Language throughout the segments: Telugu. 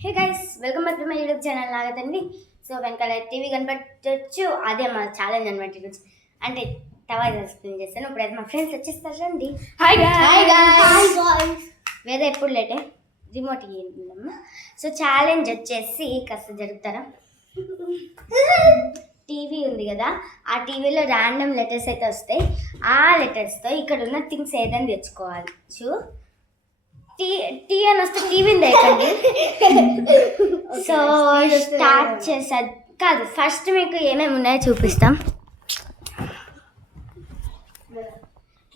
Hey guys, welcome back to my YouTube channel నాగతండి. సో వెనకాల టీవీ కనపడచ్చు, అదే మా ఛాలెంజ్ అనమాట ఈరోజు. అంటే టవా ఎక్స్ప్లెయిన్ చేస్తాను. ఇప్పుడైతే మా ఫ్రెండ్స్ వచ్చేస్తారు రండి. Hi guys. వేరే ఎప్పుడు లేటే రిమోట్ ఇయ్యమ్మా. సో ఛాలెంజ్ వచ్చేసి కాస్త జరుపుతారా? టీవీ ఉంది కదా, ఆ టీవీలో ర్యాండమ్ లెటర్స్ అయితే వస్తాయి. ఆ లెటర్స్తో ఇక్కడ ఉన్న థింగ్స్ ఏదైనా తెచ్చుకోవాలి. టీ అని వస్తే టీవీని తెకండి. సో స్టార్ట్ చేసేది కాదు, ఫస్ట్ మీకు ఏమేమి ఉన్నాయో చూపిస్తాం.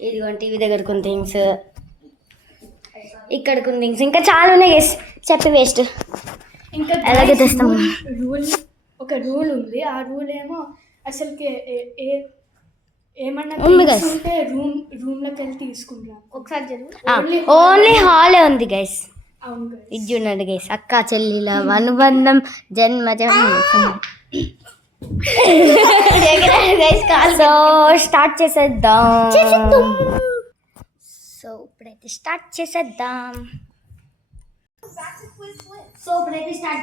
ఇదిగోండి టీవీ దగ్గర కొన్ని థింగ్స్, ఇక్కడ కొన్ని థింగ్స్, ఇంకా చాలా ఉన్నాయి. చెప్పి వేస్ట్. ఇంకా అలాగే తెస్తాము. ఒక రూల్ ఉంది. ఆ రూల్ ఏమో అసలుకి ఏమన్నా ఉంటే రూమ్లోకి వెళ్ళి తీసుకుంటాం. ఒకసారి ఓన్లీ హాలే ఉంది గైస్. అవును, ఇది చూడండి గైస్, అక్క చెల్లిల అనుబంధం జన్మజం. సో స్టార్ట్ చేసేద్దాం. సో ఇప్పుడైతే స్టార్ట్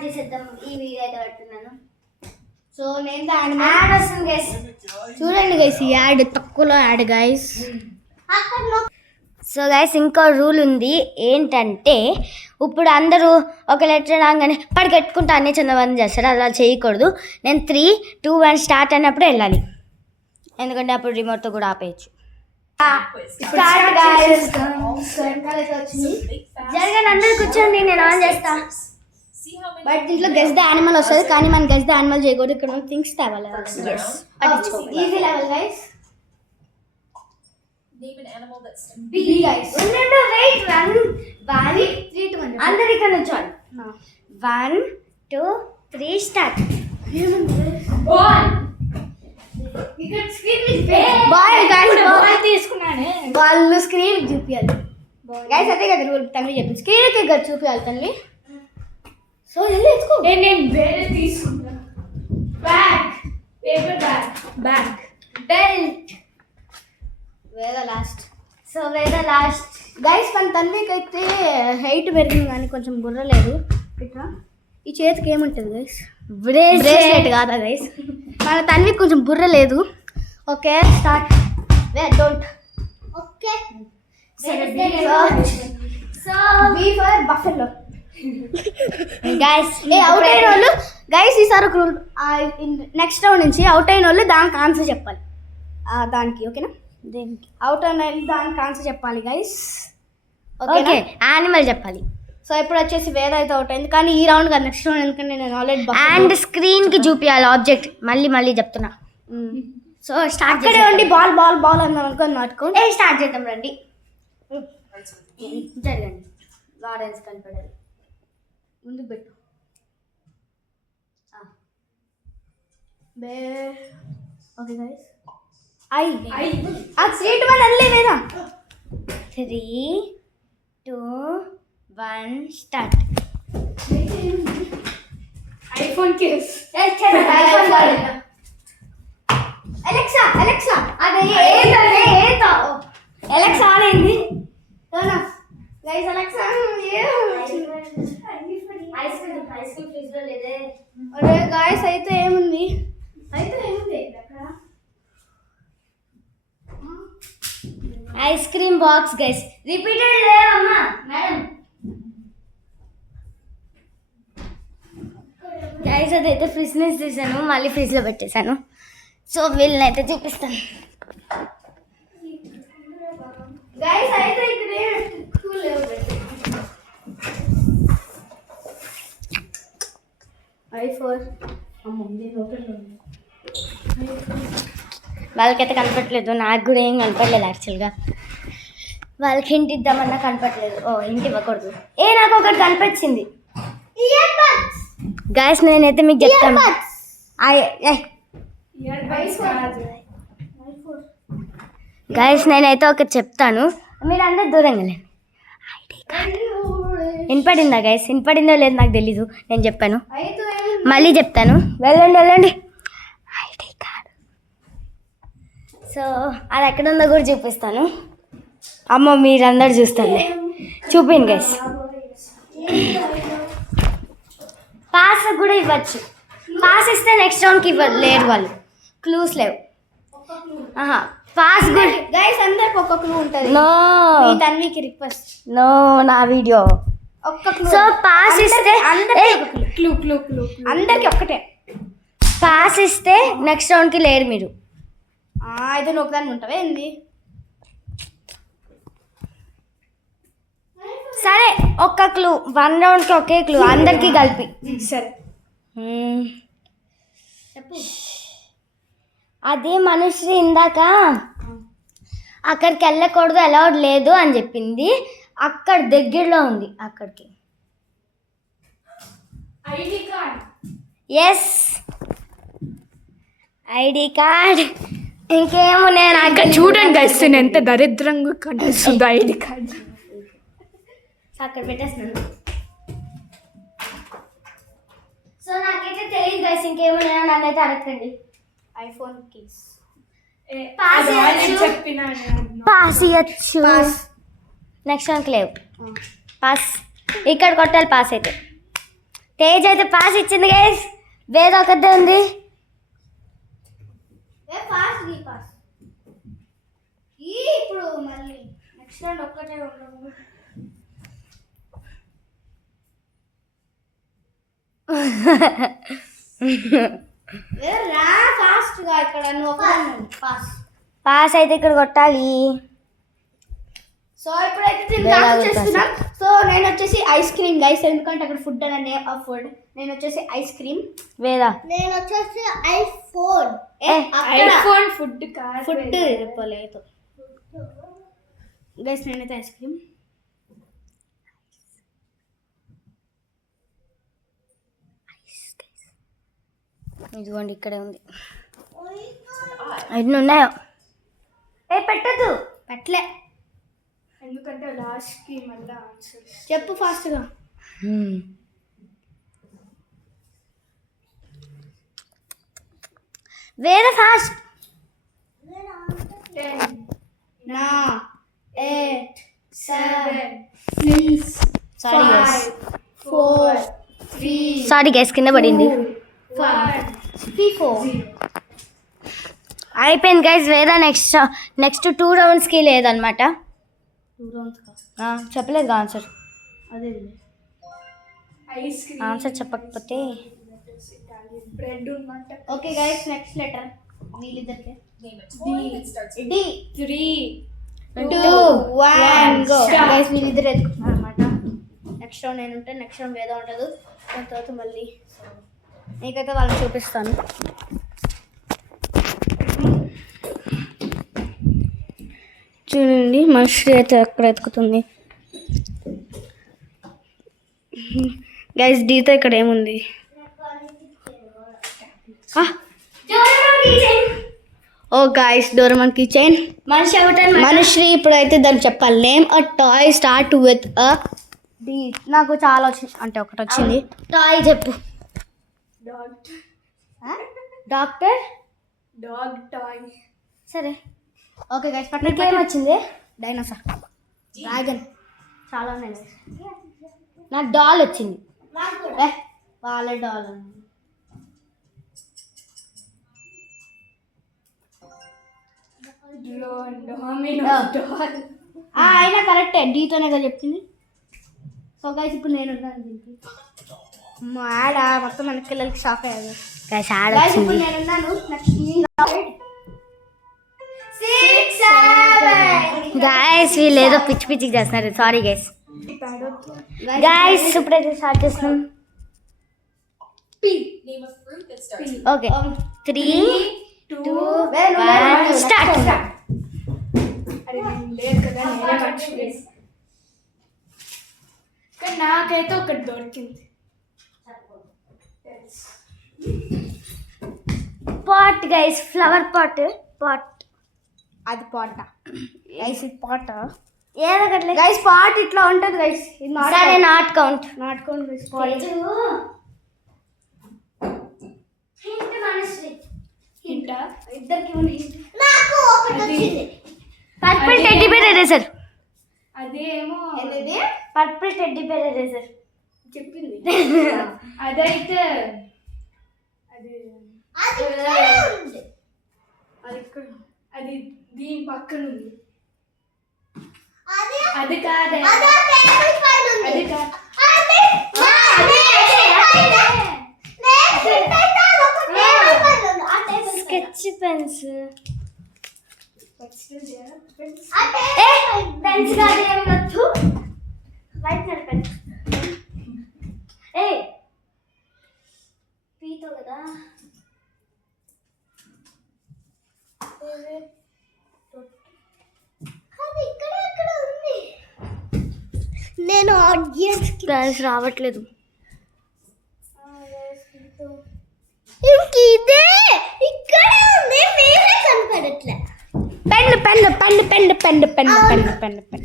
చేసేద్దాం. ఈ వీడియో అయితే పెడుతున్నాను. సో నేను యాడ్ వస్తుంది గైస్, చూడండి గైస్, ఈ యాడ్ తక్కువలో యాడ్ గైస్. సో గైస్ ఇంకో రూల్ ఉంది. ఏంటంటే ఇప్పుడు అందరూ ఒక లెటర్ రాగానే పడికెట్టుకుంటూ అన్ని చందవందం చేస్తారు. అలా చేయకూడదు. నేను 3, 2, 1 స్టార్ట్ అయినప్పుడు వెళ్ళాలి, ఎందుకంటే అప్పుడు రిమోట్తో కూడా ఆపేయచ్చు. జరగని అందరు కూర్చోండి, నేను ఆన్ చేస్తా. బట్ దీంట్లో గెస్ ద యానిమల్ వస్తుంది, కానీ మనం గెస్ ద యానిమల్ చేయకూడదు. ఇక్కడ మనం థింగ్స్ తేవాలి. Easy level guys. Name an animal that's B guys. ఉండండి, వెయిట్. 1 3 2 1 అందరు ఇక్కడ నుంచోండి. 1 2 3 స్టార్ట్. ఇక్కడ స్క్రీన్ బాయ్ గైస్, బాయ్ తీసుకున్నానే. వాళ్ళు స్క్రీన్ చూపించాలి గైస్, అదే కదా రూల్. తల్లి చెప్పి స్క్రీన్కి ఇక్కడ చూపించాలి తల్లి. సో వెళ్ళి ఎత్తుకో. నేను వేరే తీసుకుంటా. Bag, paper bag, bag, belt. వేద లాస్ట్. సో వేద లాస్ట్ గైస్. మన తన్వికి అయితే హైట్ పెరిగింది కానీ కొంచెం బుర్ర లేదు. ఇట్లా ఈ చేతికి ఏముంటుంది గైస్? బ్రేస్లెట్ కాదా గైస్? మన తన్వికి కొంచెం బుర్ర లేదు. Okay start. Don't. Okay so B for buffalo. Guys out అయిన వాళ్ళు గైస్, ఈసారి ఒక రూల్. నెక్స్ట్ రౌండ్ నుంచి అవుట్ అయిన వాళ్ళు దానికి ఆన్సర్ చెప్పాలి. దానికి ఓకేనా? దేనికి అవుట్ అయిన వాళ్ళు దానికి ఆన్సర్ చెప్పాలి గైస్. ఓకే, యానిమల్ చెప్పాలి. సో ఇప్పుడు వచ్చేసి వేద అయితే అవుట్ అయింది, కానీ ఈ రౌండ్ కాదు, నెక్స్ట్ రౌండ్. ఎందుకంటే నేను ఆల్రెడీ అండ్ స్క్రీన్ కి చూపించాలి ఆబ్జెక్ట్. మళ్ళీ చెప్తున్నా. సో స్టార్ట్ అక్కడే ఉండి బాల్ బాల్ బాల్ అన్నాం అనుకో, నాటుకోండి. స్టార్ట్ చేద్దాం రండి. జరగండి, గార్డెన్స్ కనపడాలి. ముందుకు పెట్టు. ఓకే గైస్, ఐ ఆ సీట్ వన్ అల్లే వేదా. 3 2 1 start. IPhone case. Alexa Alexa అదే ఏతో అలెక్సా ఆన్ అయింది. Guys Alexa ice cream fridge లో లేదే. అరే గాయస్, అయితే ఏముంది? Ice cream box guys. Repeated లేవమ్మా మేడం. గైస్ అదైతే ఫ్రిడ్జ్ నుంచి తీసాను, మళ్ళీ ఫ్రిడ్జ్లో పెట్టేశాను. సో వీళ్ళని అయితే చూపిస్తాను. గైస్ అయితే ఇక్కడ ఐఫోన్ వాళ్ళకైతే కనపట్లేదు, నాకు కూడా ఏం కనపడలేదు యాక్చువల్గా. వాళ్ళకి హింట్ ఇద్దామన్నా కనపట్లేదు. హింట్ ఇవ్వకూడదు. నాకు ఒకటి కనిపించింది గైస్, నేనైతే మీకు చెప్తాను. గైస్ నేనైతే ఒకటి చెప్తాను, మీరు అందరు దూరంగా లేండి. ఐడి కార్డ్ వినపడిందా గైస్? వినపడిందో లేదు నాకు తెలీదు, నేను చెప్పాను. మళ్ళీ చెప్తాను, వెళ్ళండి. ID card. సో అది ఎక్కడ ఉందో కూడా చూపిస్తాను. అమ్మ మీరందరూ చూస్తారులే, చూపిండి గైస్. పాస్ కూడా ఇవ్వచ్చు. పాస్ ఇస్తే నెక్స్ట్ రౌండ్కి లేరు వాళ్ళు. క్లూస్ లేవు. పాస్ కూడా గైస్ అందరికి ఒక్క క్లూ ఉంటుంది. నో మీ తన్వికి రిక్వెస్ట్. నో నా వీడియో. ఒక్క క్లూ. సో పాస్ ఇస్తే క్లూ క్లూ క్లూ అందరికి ఒక్కటే. పాస్ ఇస్తే నెక్స్ట్ రౌండ్కి లేరు మీరు. అయితే నువ్వు ఒకదాన్ని ఉంటావే ఏంది? సరే ఒక్క క్లూ, 1 రౌండ్కి ఒకే క్లూ అందరికీ కలిపి. సరే చెప్పు. అది మనుషులు ఇందాక అక్కడికి వెళ్ళకూడదు, అలౌడ్ లేదు అని చెప్పింది. అక్కడ దగ్గరలో ఉంది అక్కడికి. ID card. Yes ID card. ఇంకేమో నేను ఇంకా చూడండి గైస్ ఎంత దరిద్రంగా కనిపిస్తుంది ఐడి కార్డ్. అక్కడ పెట్టేస్తున్నాను. సో నాకైతే తెలియదు గైస్, ఇంకేమో నేను నన్నైతే అడగండి. IPhone keys. పాస్ ఇవ్వచ్చు. నెక్స్ట్ రౌండ్కి లేవు. పాస్ ఇక్కడ కొట్టాలి. పాస్ అయితే తేజ్ అయితే పాస్ ఇచ్చింది గైస్. వేరే ఒకటే ఉంది. ఇప్పుడు మళ్ళీ నెక్స్ట్ రౌండ్ ఒక్కటే ఉండవు. రా ఫాస్ట్ గా. ఇక్కడ నువ్వు పాస్. పాస్ అయితే ఇక్కడ కొట్టాలి. సో ఇప్పుడైతే నేను కాల్ చేస్తున్నాను. సో నేను వచ్చేసి ఐస్ క్రీమ్ గైస్, ఎందుకంటే అక్కడ ఫుడ్ అనే నేమ్ ఆఫ్ ఫుడ్. నేను వచ్చేసి ఐస్ క్రీమ్. వేదా నేను వచ్చేసి ఐఫోన్. ఐఫోన్ ఫుడ్ కాదు, ఫుడ్ చెప్పలేదు గైస్. నేనైతే ఐస్ క్రీమ్. ఇదిగోండి ఇక్కడే ఉంది. ఎన్ని ఉన్నాయో. పెట్టదు. పెట్టలే. ఎందుకంటే లాస్ట్ కి మళ్ళీ ఆన్సర్ చెప్పు ఫాస్ట్ గా. వేరే fast. 10 9 8 7 sorry guys. 4 3 sorry guys, కింద పడింది. 4 అయిపోయింది గైస్. వేరే నెక్స్ట్ 2 రౌండ్స్కి లేదనమాట. 2 రౌండ్స్ చెప్పలేదు ఆన్సర్. అదే ఐస్ క్రీమ్ ఆన్సర్ చెప్పకపోతే బ్రెడ్ ఉన్నట్టు. ఓకే గైస్, నెక్స్ట్ లెటర్ వీళ్ళిద్దరికి. D 3 2 1 go. గైస్ వీళ్ళిద్దరు ఎత్తుకున్నారు అనమాట. నెక్స్ట్ రౌండ్ నేను ఉంటాను, నెక్స్ట్ రౌండ్ వేదో ఉంటుంది. దాని తర్వాత మళ్ళీ నీకైతే వాళ్ళని చూపిస్తాను. చూడండి మనిషి అయితే ఎక్కడ ఎత్తుకుతుంది గైస్. డీతో ఇక్కడ ఏముంది? ఓ guys, Doraemon key chain. Manushree ఇప్పుడైతే దానికి చెప్పాలి. Name a toy start with a D. నాకు చాలా వచ్చింది, అంటే ఒకటి వచ్చింది. టాయ్ చెప్పు. Doctor dog toy. సరే ఓకే గైస్, నీకు ఏం వచ్చింది? Dinosaur, dragon. చాలా ఉన్నాయి. నాకు డాల్ వచ్చింది. వాళ్ళ డాల్. అయినా కరెక్టే, డీతోనే కదా చెప్పింది. సో గైస్ ఇప్పుడు నేను ఉన్నాను దీనికి. ఆడ మొత్తం మన పిల్లలకి షాక్ అయ్యారు. గైస్ ఆడ గైస్ వచ్చింది. ఇప్పుడు నేను ఉన్నాను. నెక్స్ట్ 6 7 గైస్ వీళ్ళు ఏదో పిచ్చి పిచ్చికి చేస్తున్నారు. Sorry guys. గైస్ ఇప్పుడైతే స్టార్ట్ చేస్తున్నాం. Okay 3 2 1 start. అరే నేను లేదు కదా, నేనే మర్చిపోయాను. కానీ నాకైతే ఒకటి దొరికింది. Pot guys, flower pot. అది పాట గైస్. ఇది పాట ఏదో ఒకటి గైస్. పాట్ ఇట్లా ఉంటుంది గైస్. ఇది సరే not count. Not count guys. పాట్ హింటా? ఇద్దరికి ఉంది. నాకు ఒకటి వచ్చింది. Purple teddy bear eraser. అదేమో ఏంది? పర్పుల్ టెడ్డీ బేర్ ఎరేజర్ చెప్పింది. అదైతే అది అది ఇక్కడే ఉంది. అది ఇక్కడ అది దీని పక్కన ఉంది. అది అది కాదే అదే టేబుల్ పైన ఉంది. అది కాదు. అదే నేను పెట్టాను ఒక టేబుల్ పైన ఉంది. ఆ టేబుల్ పైన. స్కెచ్ పెన్స్ ఆ టేబుల్ పెన్స్ కాదు ఏమి వద్దు వైట్ పెన్స్ ఏ పీతో కదా అది ఇక్కడ ఉంది. నేను ఆడియన్స్ కి గైస్ రావట్లేదు. ఇదే ఇక్కడే ఉంది. మీరే కనపడట్లే. పెన్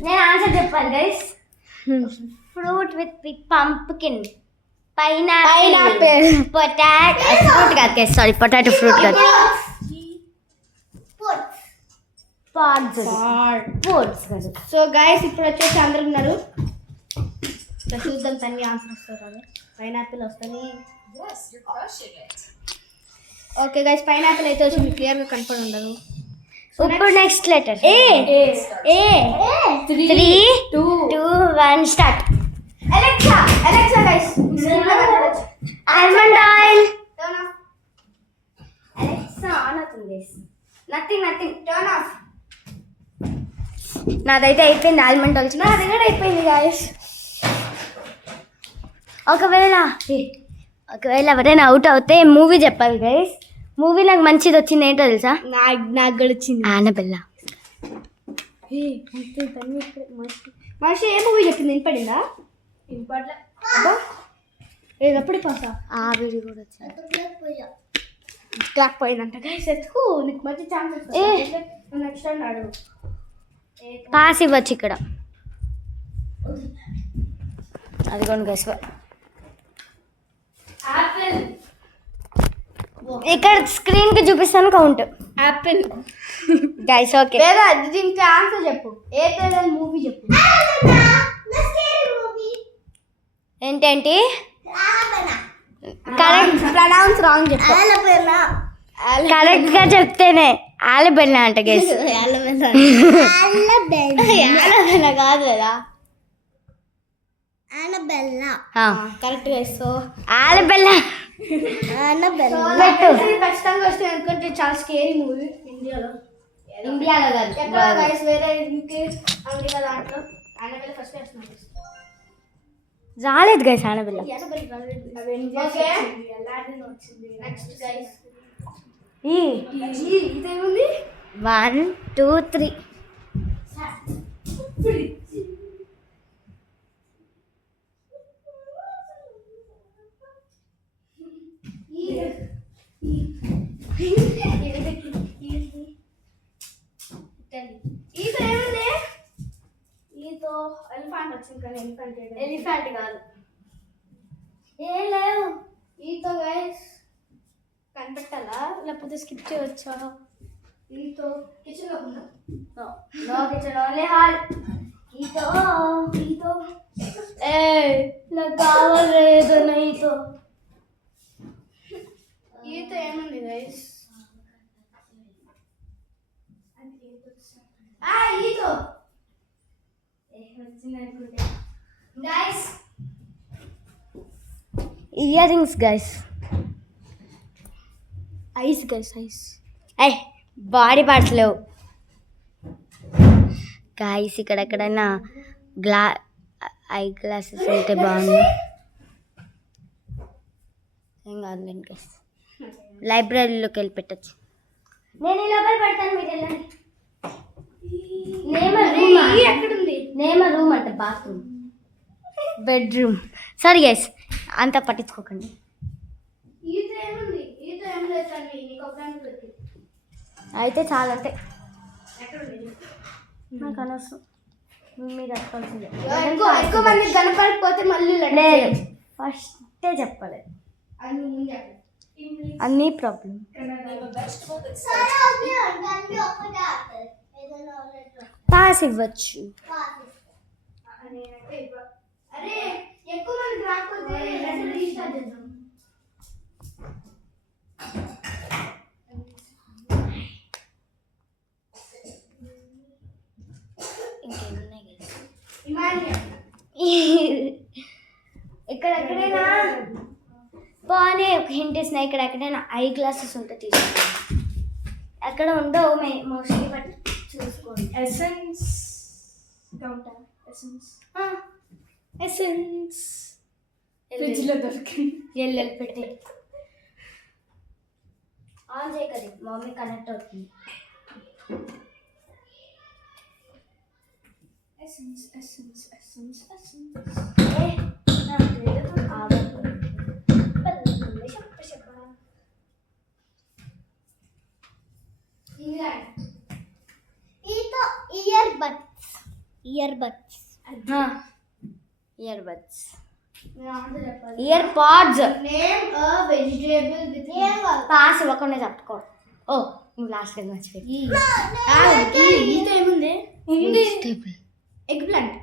నేను ఆన్సర్ చెప్పాలి guys. Fruit with big pumpkin pineapple potato fruit కాదు గైస్, సారీ పొటాటో ఫ్రూట్ కాదు. పోర్ట్స్ కాదు. సో గైస్ ఇప్పుడు వచ్చేసి అందరు ఉన్నారు. సో చూద్దాం తన్ని ఆన్సర్ వస్తారు. పైనాపిల్ వస్తుంది. ఓకే గైస్ పైనాపిల్ అయితే వచ్చి మీకు క్లియర్గా కనపడి ఉండదు. ఇప్పుడు next letter A 3 2 1 start. Alexa guys almond oil. Alexa on అవుతుంది గైస్. Nothing turn off. నాదైతే అయిపోయింది ఆల్మండ్ ఆయిల్. నాది కూడా అయిపోయింది గైస్. ఒకవేళ ఎవరైనా అవుట్ అవుతే మూవీ చెప్పాలి గైస్. మూవీ నాకు మంచిది వచ్చింది ఏంటో తెలుసా? నాకు కూడా వచ్చింది. ఆనబెల్ల. మనిషి ఏ మూవీ చెప్పింది వినపడిందా? వినపడలే. ఎప్పుడు పాసా ఆవిరి కూడా వచ్చింది. క్లాక్ పోయిందంట గైస్. ఎత్తుకు నీకు మంచి ఛాన్స్ నెక్స్ట్ టైం అడుగు. పాస్ ఇవ్వచ్చు ఇక్కడ. అదిగోండి గైస్. యాపిల్. ఇక్కడ స్క్రీన్ కి చూపిస్తాను కౌంట్. Apple guys okay. లేదా దీనికి ఆన్సర్ చెప్పు. ఏ మూవీ చెప్పు. ఏంటేంటి కరెక్ట్ ప్రొనౌన్స్ రాంగ్ చెప్పు. కరెక్ట్ గా చెప్తేనే ఆలబెల్ల అంట గైస్. యాలబెల్ల కాదు కదా. Correct guys. సో ఆలబెల్ల ఖచ్చితంగా వస్తుంది ఎందుకంటే చాలా స్కేరీ మూవీ. ఇండియాలో కాదు. ఎక్కడ గైస్ వేరే యూకే అమెరికా దాంట్లో యానబెల్ ఫస్ట్ వస్తుంది. రాలేదు గైస్ ఆనబెల్ల. యానబెల్ రాలేదు. ఓకే. అలాడిన్ వచ్చింది. Next guys ఇదేముంది? 1 2 3 ఈతో ఏముంది? ఈతో ఎలిఫెంట్ వచ్చింది కానీ ఎలిఫెంట్ కాదు. ఏం లేవు. ఈతో గైస్ కనిపెట్టాలా లేకపోతే స్కిప్ చేయవచ్చా? ఈతో కిచెన్ లో ఉందా? No kitchen only hall. ఈతో నాకు కావలేదు ఈతో. ఈతో ఏముంది గైస్? ఈతో guys earrings guys. Eyes guys eyes. Body parts లేవు గైస్. ఇక్కడ ఎక్కడైనా ఐ గ్లాసెస్ ఉంటే బాగుంది. ఏం కాదులేండి గైస్. లైబ్రరీలోకి వెళ్ళి పెట్టచ్చు. నేను ఈ లోపల పెడతాను, మీరు వెళ్ళండి. ఎక్కడుంది? నేమ రూమ్ అంటే బాత్రూమ్, బెడ్రూమ్. సారీ గైస్, అంతా పట్టించుకోకండి. ఈతో ఏముంది? ఈతో ఏం లేదు. నీకు ఒక అయితే చాలా అంటే ఎక్కడుంది? నాకు అనవసరం, మీరు చెప్పాల్సిందే. ఎక్కువ మంది కనపడకపోతే మళ్ళీ లేదు, ఫస్టే చెప్పాలి. ఇంగ్లీష్ అన్నీ ప్రాబ్లం. పాస్ ఇవ్వచ్చు. అరే ఎక్కువ మంది రాకపోతే లెసన్ రీస్టార్ట్ చేద్దాం. ఇంకేమున్నాయి guys? ఇమాజిన్ ఎక్కడెక్కడైనా పోనీ ఒక హింట్ ఇస్తున్నా, ఇక్కడ ఎక్కడైనా ఐ గ్లాసెస్ ఉంటే తీసుకోండి. ఎక్కడ ఉండవు మోస్ట్లీ, బట్ చూసుకోండి. Essence counter essence essence fridge లో దొరికింది. ఎల్లెల్ పెట్టి ఆన్ చేయకది, మమ్మీ కనెక్ట్ అవుతుంది. Essence essence essence essence ear buds ear buds, year pads. Name a vegetable with pass ఇవ్వకుండా చెప్పుకోడు. ఓ నువ్వు లాస్ట్ టైం మర్చిపోయి. ఈతో ఏముంది? వెజిటేబుల్ ఎగ్ ప్లాంట్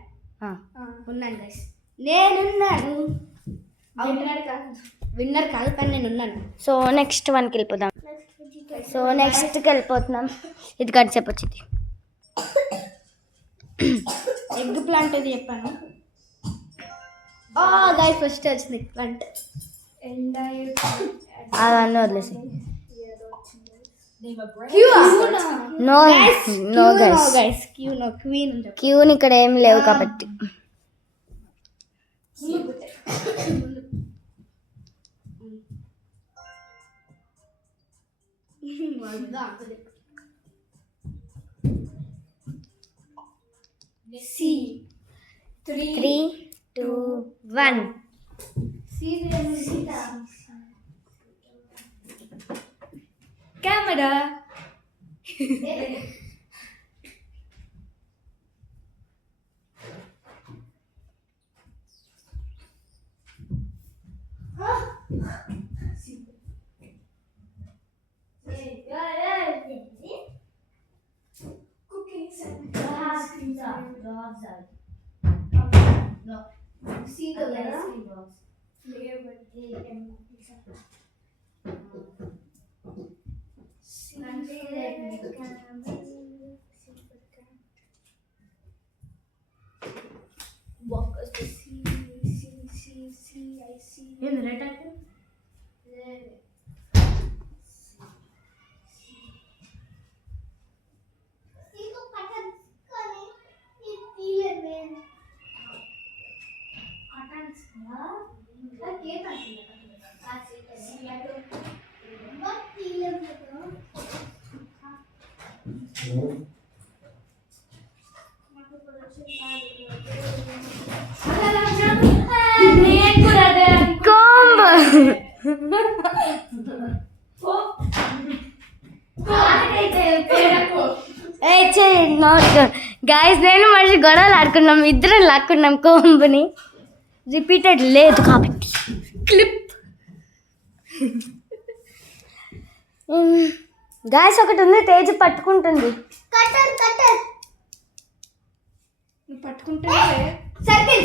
ఉన్నాను గైస్, నేనున్నాను. విన్నర్ కాదు కానీ నేను ఉన్నాను. సో నెక్స్ట్ వన్కి వెళ్ళిపోదాం. సో నెక్స్ట్కి వెళ్ళిపోతున్నాం. ఇది గడిసేపు వచ్చింది. ఎగ్ ప్లాంట్ అది చెప్పాను. గైస్ ఫస్ట్ వచ్చింది ఎగ్ ప్లాంట్. అవన్నీ వదిలేసి నో నో గైస్, క్వీన్ క్యూని ఇక్కడ ఏం లేవు కాబట్టి. సి 3, 2, 1. కెమెరా గైస్ నేను మనిషి గొడవలు ఆడుకున్నాం, ఇద్దరం లాక్కున్నాం కోంబుని. రిపీటెడ్ లేదు కాబట్టి క్లిప్. గాయస్ ఒకటి ఉంది, తేజ్ పట్టుకుంటుంది. పట్టుకుంటే సర్కిల్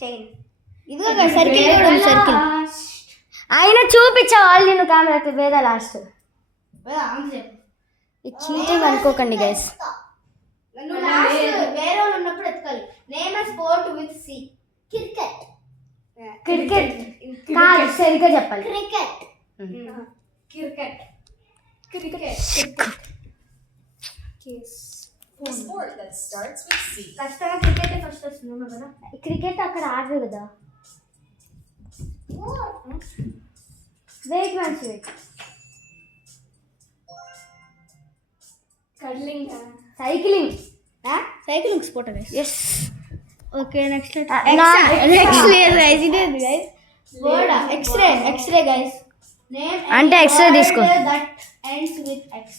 చైన్ ఇదిగో సర్కిల్ కూడా ఉంది. సర్కిల్ అయినా చూపించా వాళ్ళు నువ్వు కెమెరాకి వేరే లాస్ట్. ఇది చీటింగ్ అనుకోకండి గైస్. వేరే వాళ్ళు ఉన్నప్పుడు ఎత్తుకోవాలి. Name a sport with C. Cricket కాదు, సరిగ్గా చెప్పాలి. Cricket A sport that starts with C. ఖచ్చితంగా క్రికెట్ ఫస్ట్ వస్తుంది కదా. క్రికెట్ అక్కడ ఆడరు కదా. వెయిట్ మంచి wait. Curling cycling sport guys. Yes. Okay next next లేదు గైస్, ఇదే guys. Word X-ray guys. Name అంటే X-ray తీసుకో. That ends with X.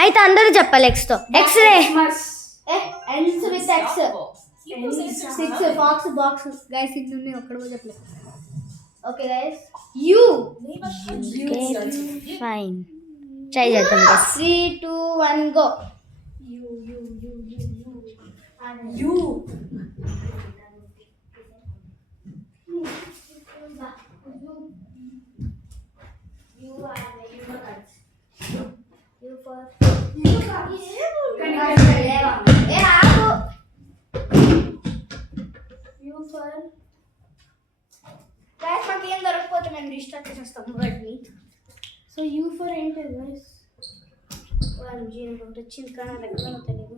అయితే అందరూ చెప్పాలి X తో. X-ray ends with X. He was in 6 box guys, ఇది ఉన్నాయి ఒక్కడ కూడా చెప్పలేదు. Okay guys, you. Name a country that starts with U. Fine. Try చేద్దాం గైస్. 3, 2, 1 గో. యు మాకు ఏం దొరకపోతే మేము డిస్ట్రాక్ట్ చేసేస్తాం వర్డ్ని. సో యూ ఫర్ ఏంటి గైస్? వాళ్ళు జీవితం వచ్చింది కానీ నాకు ఎక్కడో తెలియదు.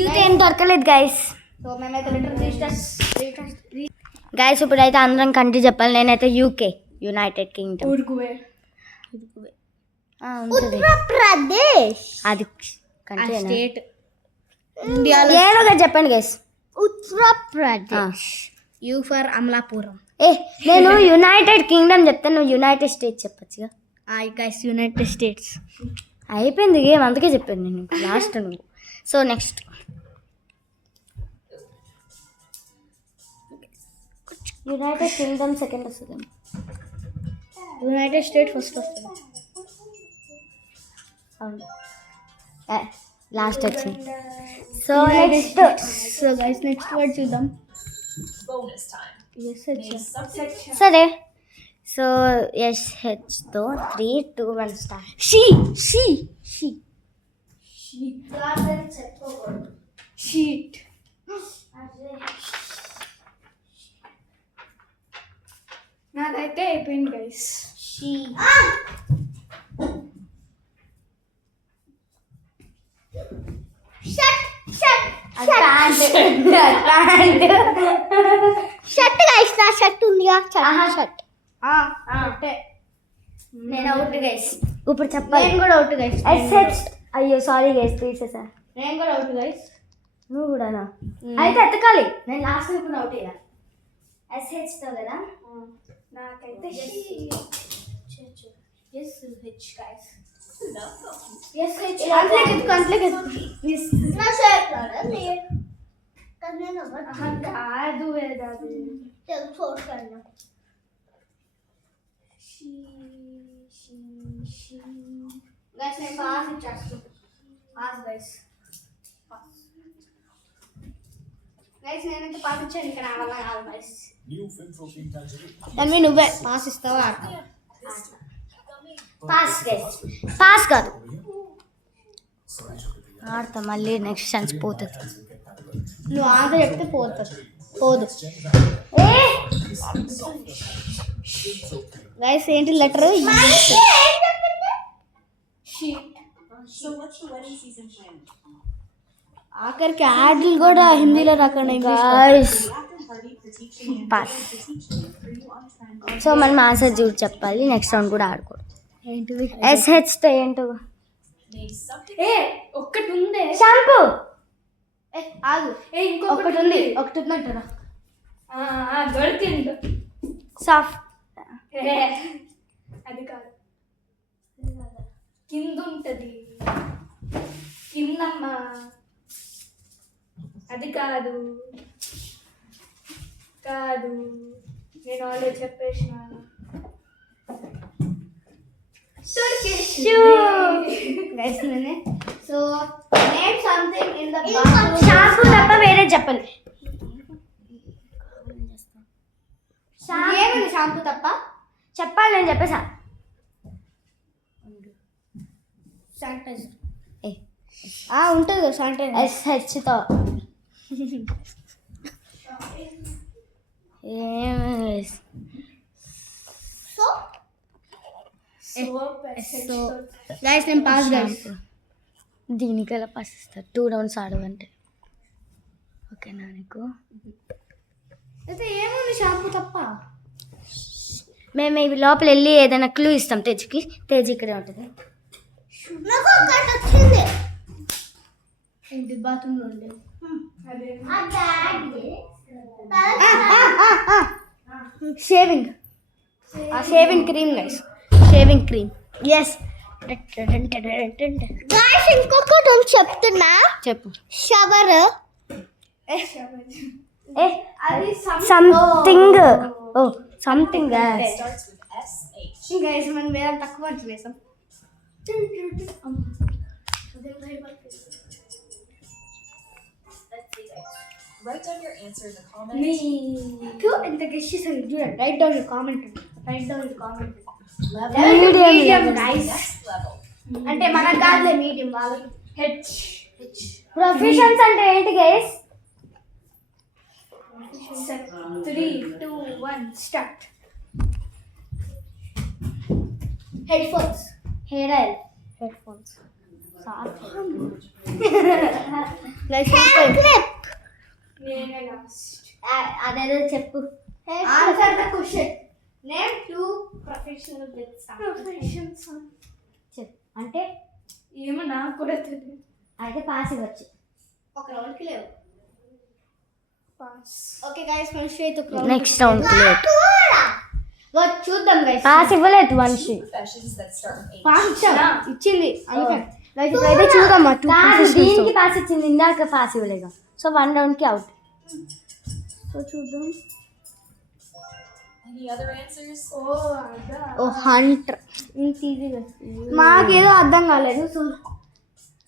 యూకే ఏం దొరకలేదు గైస్. సో మేమైతే లిటర్ గైస్ ఇప్పుడైతే అందరం కంట్రీ చెప్పాలి. నేనైతే యూకే, యునైటెడ్ కింగ్డమ్. ఉరుకువే ఉంటుంది ఉత్తరప్రదేశ్ అది కంట్రీ స్టేట్ ఇండియాలో. ఏదోగా చెప్పండి guys. Uttar Pradesh. You for Amalapuram. నేను యునైటెడ్ కింగ్డమ్ చెప్తాను, నువ్వు United states చెప్పచ్చుగా. Guys United states. అయిపోయింది గేమ్, అందుకే చెప్పాను నేను లాస్ట్ నువ్వు. So next United Kingdom second వస్తుంది, యునైటెడ్ స్టేట్ ఫస్ట్ వస్తుంది. అవును లాస్ట్ వచ్చింది. So next so guys next word చూద్దాం. Bonus time. Name something. సరే. So SHతో 3, 2, 1 start. She she she sheet నాదైతే అయిపోయింది గైస్. She shirt guys. నా షర్ట్ ఉందిగా షర్ట్. నేను అవుట్ గైస్. ఇప్పుడు చెప్పాలి. నేను కూడా అవుట్ గైస్. SH అయ్యో సారీ గైస్ తీసేసా. నేను కూడా అవుట్ గైస్. నువ్వు కూడానా? అయితే ఎత్తకాలి. నేను లాస్ట్ ఇప్పుడు అవుట్ అయ్యా. SHతో కదా. నాకైతే హెచ్ గైస్. కాదు వేదాది నేనైతే పాస్ ఇచ్చాను ఇక్కడ వల్ల కాదు guys. New film trophy tangerine. Tanvi నువ్వే పాస్ ఇస్తావా? Pass guys. పాస్ కాదు ఆడతా మళ్ళీ నెక్స్ట్ ఛాన్స్ పోతుంది. నువ్వు ఆన్సర్ చెప్తే పోతుంది. పోదు గైస్. ఏంటి letter? So what's your wedding season plan? ఆఖరికి యాడ్లు కూడా హిందీలో రాకుండా guys After party for teaching and pass. for teaching for you on trend. So మనం ఆన్సర్ చూసి చెప్పాలి. నెక్స్ట్ రౌండ్ కూడా ఆడుకోవాలి. ఏంటిది? SHతో ఏంటో Name something. ఒక్కటి ఉందే. షాంపూ. ఆగు. ఇంకొకటి ఉంది. ఒకటి ఉందంటారా? దొరికింది. సాఫ్ట్. అది కాదు, కింద ఉంటది కిందమ్మా. అది కాదు కాదు నేను ఆల్రెడీ చెప్పేసిన. గైస్ నేనే. So name something in the shampoo తప్ప వేరే చెప్పండి. ఏమింది షాంపూ తప్ప? చెప్పాలి నేను చెప్పేసా. శానిటైజర్. ఉంటుంది కదా శానిటైజర్. SHతో సో సో గైస్ నేను పాస్ గైస్. దీనికల్లా పాస్ ఇస్తారు 2 రౌండ్స్ ఆడవంటే. ఓకేనా నీకు? అయితే ఏముంది షాంపూ తప్ప? మేము ఇవి లోపల వెళ్ళి ఏదైనా క్లూ ఇస్తాం తేజ్కి. తేజ్ ఇక్కడే ఉంటుంది. నాకు ఒకటి వచ్చింది. ఏంటి? బాత్రూంలో ఉండే shaving. Shaving cream guys. Shaving cream. Yes guys. ఇంకొకటి చెప్తున్నా. చెప్పు. Shower. Something. Oh something. Starts with SH. Guys మనం వేరే తక్కువ అంచనా వేసాం. Write down your answer in the comments. మీకు ఎంత గెస్ట్ చేశారు చూడండి. Right down comment. Medium guys. Next level. అంటే మనకు కాదులే మీడియం వాళ్ళకి. హెచ్ ప్రొఫెషన్స్ అంటే ఏంటి guys? 3, 2, 1 start. Head phones. Hair oil. Head phones. నేనే లాస్ట్. అదేదో చెప్పు. Answer the question. Name 2 professional bits. Professions చెప్పు అంటే ఏమో నాకు కూడా తెలియదు. అయితే పాస్ ఇవ్వచ్చు. ఒక రౌండ్ కి లేవు. పాస్. ఓకే గైస్ మనిషి అయితే నెక్స్ట్ రౌండ్ చూద్దాం గైస్. పాస్ ఇవ్వలేదు మనిషి. Professions that start with H. Pass ఇచ్చింది అందుకే గైస్ ఇప్పుడైతే చూద్దాం. దీనికి పాస్ ఇచ్చింది, ఇందాక పాస్ ఇవ్వలేదు. సో 1 రౌండ్ కి అవుట్. సో చూద్దాం. Any other answers? ఓ హంటర్ ఇంత ఈజీగా మాకేదో అర్థం కాలేదు. So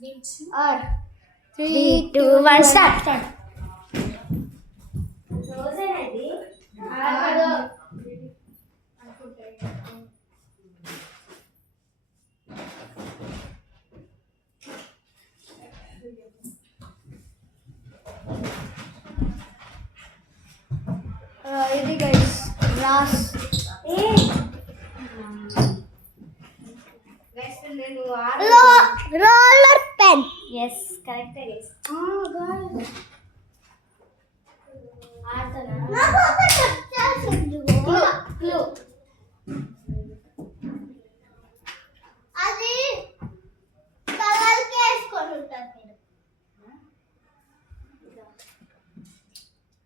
Name 2. R 3, 2, 1 start. ఇది గైస్ రాస్. Roller pen. Yes correct guys. అది తలకి వేసుకొని ఉంటారు మీరు.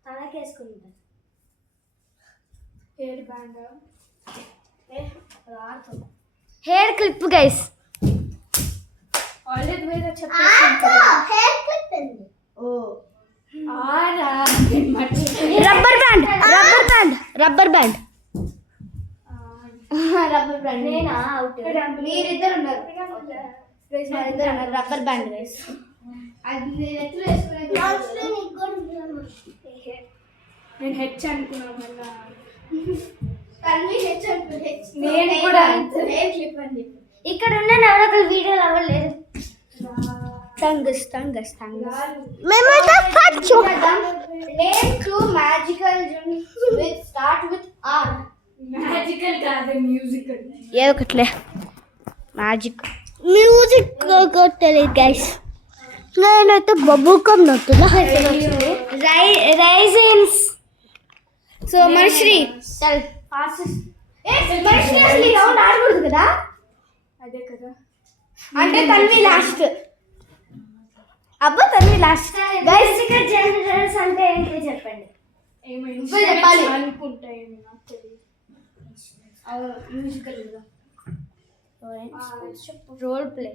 తలకేసుకుంటా. Hair band. Hair clip guys. Already వేరే చెప్పేసి హెయిర్ క్లిప్ అండి. ఓ ఆరా rubber band. Rubber band. Rubber band. నేనా అవుట్. మీరిద్దరు ఉన్నారు. గైస్ మీరిద్దరు ఉన్నారు. Rubber band guys. అది నేను ఎత్తులో వేసుకునేది. నేను హెచ్ అనుకున్నాను మళ్ళా. తన్వి హెచ్ అనుకుంటే నేను కూడా హెయిర్ క్లిప్ అని చెప్పి. ఇక్కడ ఉన్న ఎవరొకరు వీడియోలు అవ్వలేదు. టంగస్. మేమైతే ఫస్ట్ చూద్దాం. Name 2 magical drinks with start with R. Magical కాదు మ్యూజికల్. ఏదో ఒకట్లే. మ్యూజిక్ తెలియదు గైస్. నేనైతే బబుల్ కమ్ నొత్తున్నా. రైజిన్స్. సో మనిషి చల్ పాస్. మనిషి అసలు ఈ రౌండ్ ఆడకూడదు కదా. అదే కదా. అంటే తన్వి లాస్ట్. అబ్బా తన్వి లాస్ట్. గైస్ ఇక్కడ జనరల్స్ అంటే ఏంటి చెప్పండి. ఏమైనా నువ్వే చెప్పాలి. అనుకుంటా ఏమో నాకు తెలియదు. Musical role play.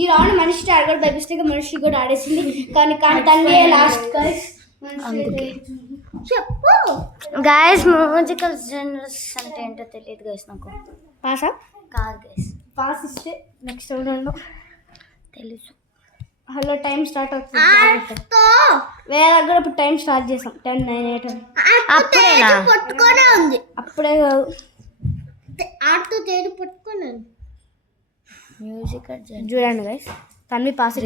ఈ రౌండ్ మనిషి ఆడగడు భయపిస్తే మనిషి కూడా ఆడేసింది. కానీ తన్వి లాస్ట్ గైస్. చెప్పు గైస్ మ్యూజికల్ జనరల్స్ అంటే ఏంటో తెలియదు గైస్ నాకు. పాసా కాదు గైస్. పాస్ ఇస్తే నెక్స్ట్ రౌండ్ తెలుసు. హలో టైం స్టార్ట్ అవుతుంది. వేరే దగ్గర ఇప్పుడు టైం స్టార్ట్ చేసాం. 10, 9, 8 అని. అప్పుడేనా? పట్టుకోనే ఉంది. అప్పుడే కాదు ఆడుతూ తేడు పట్టుకోనే. మ్యూజికల్ చూడండి గైస్ తన్వి పాస్.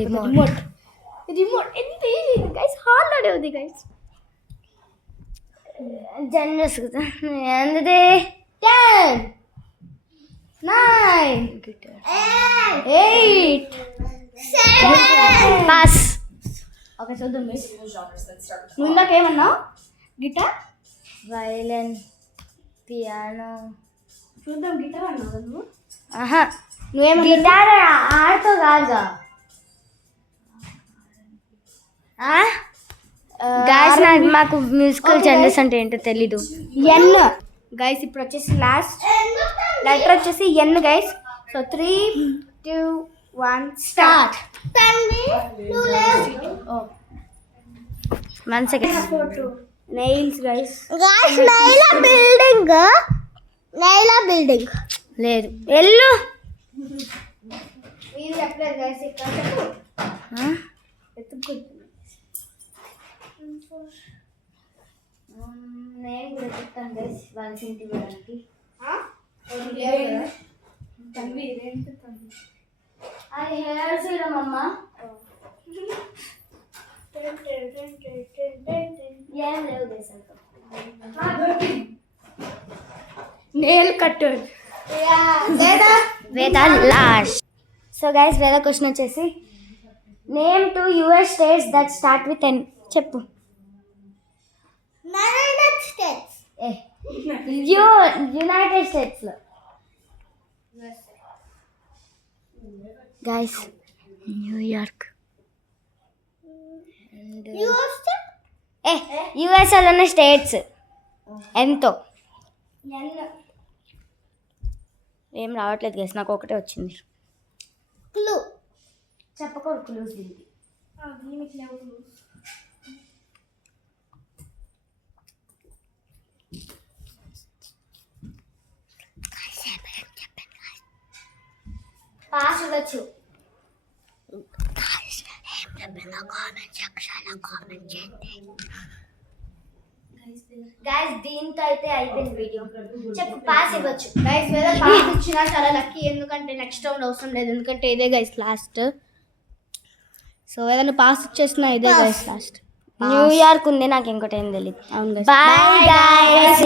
రిమోట్ ఎంత ఈజీ గైస్. హాల్ ఆడేది గైస్. జనరల్స్ కదా. ఎందుది 10, 9, 8, 7. పాస్. ఓకే చూద్దాం. Musical genres that start with నువ్వు ఇందాక ఏమన్నావు? గిటార్. వైలన్, పియానో. చూద్దాం. గిటార్ అన్నావు కదా నువ్వు. ఆహా నువ్వేమన్నా? గిటార్ ఆడుతూ కాదుగా. గైస్ మాకు మ్యూజికల్ జనరల్స్ అంటే ఏంటో తెలీదు. N guys. ఇప్పుడు వచ్చేసి లాస్ట్ లెటర్ వచ్చేసి N guys. So 3, 2, 1 start. 1 second. Nails guys. Building నైలా బిల్డింగ్. లేదు, ఎల్లు. మీరు చెప్పలేదు గైస్, ఇక్కడ చెప్పు. నేను కూడా చెప్తాను గైస్ వాళ్ళకి ఇంటి ఇవ్వడానికి. తన్వి ఇదేంటి తన్వి? అది హెయిర్ సీరం అమ్మ. ఏం లేవు దేశాలతో. Nail cutter. వేద లాస్ట్. సో గైస్ వేద క్వశ్చన్ వచ్చేసి name 2 US states that start with N. చెప్పు. United states. యునైటెడ్ స్టేట్స్లో గైస్ న్యూయార్క్. యుఎస్ఏలోనే స్టేట్స్ ఎంతో ఏం రావట్లేదు గైస్, నాకు ఒకటే వచ్చింది. క్లూ చెప్పకూడదు క్లూస్ దీనికి. పాస్ ఉండొచ్చు. గైస్ దీంతో అయితే అయిపోయింది వీడియో. చెప్పు, పాస్ ఇవ్వచ్చు. గైస్ వేద పాస్ ఇచ్చినా చాలా లక్కీ, ఎందుకంటే నెక్స్ట్ రౌండ్ అవసరం లేదు, ఎందుకంటే ఇదే గైస్ లాస్ట్. సో ఏదైనా పాస్ ఇచ్చేసిన ఇదే గైస్ లాస్ట్. న్యూయార్క్ ఉంది, నాకు ఇంకోటి ఏం తెలియదు. అవును బాయ్ గైస్.